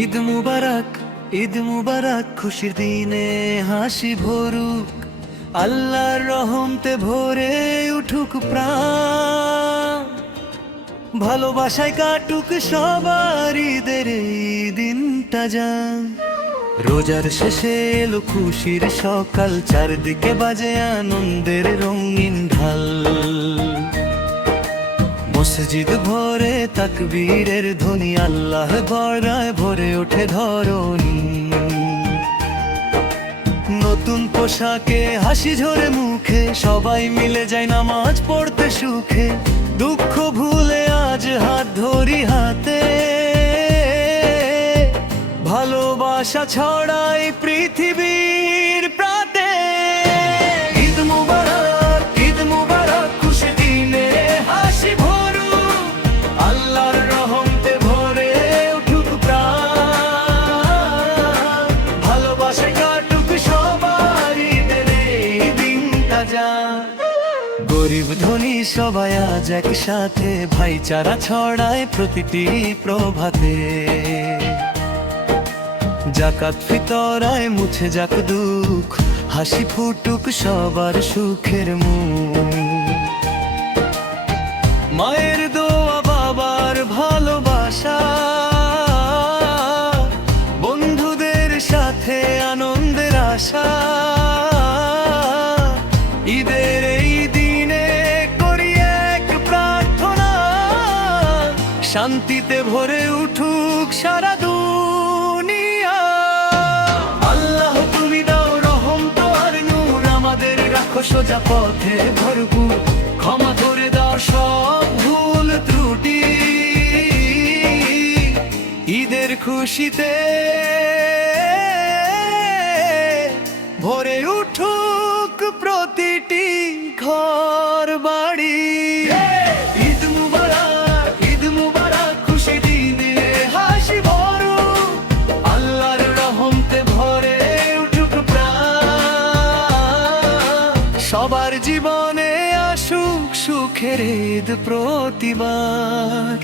ঈদ মুবারক, ঈদ মুবারক, খুশির দিনে হাসি ভরুক, আল্লাহর রহমতে ভরে উঠুক প্রাণ, ভালোবাসায় কাটুক সবার ঈদের এই দিনটা যান। রোজার শেষে এলো খুশির সকাল, চারদিকে বাজে আনন্দের রঙিন ঢাল, মসজিদ ভরে তাকবীরের ধ্বনি, আল্লাহ বড়ায় ভরে ওঠে ধরণী। নতুন পোশাকে হাসি ঝরে মুখে, সবাই মিলে যায় নামাজ পড়তে সুখে, দুঃখ ভুলে আজ হাত ধরি হাতে, ভালোবাসা ছড়াই পৃথিবীর প্রাতে। ঈদ মুবারক, ঈদ মুবারক, খুশি দিনে হাসি ভরুক, আল্লাহর রহমতে ভরে উঠুক প্রাণ, ভালোবাসায় কাটুক সবার ঈদের এই দিনটা যান। গরিব ধনী সবাই আজ একসাথে, ভাইচারা ছড়ায় প্রতিটি প্রভাতে, জাকাত ফিতরায় মুছে যাক দুঃখ, হাসি ফুটুক সবার সুখের মুখ। মায়ের দোয়া, বাবার ভালোবাসা, বন্ধুদের সাথে আনন্দের আশা, ঈদের এই দিনে করি এক প্রার্থনা, শান্তিতে ভরে উঠুক সারা দুনিয়া। আল্লাহ তুমি দাও রহমত আর নূর, আমাদের রাখো সোজা পথে ভরপুর, ক্ষমা করে দাও সব ভুল ত্রুটি, ঈদের খুশিতে ভরে উঠুক প্রতিটি ঘর বাড়ি। ঈদ মুবারক, ঈদ মুবারক, খুশি দিনে হাসি ভরুক, আল্লাহর রহমতে ভরে উঠুক প্রাণ, সবার জীবনে আসুক সুখের ঈদ প্রতিবার।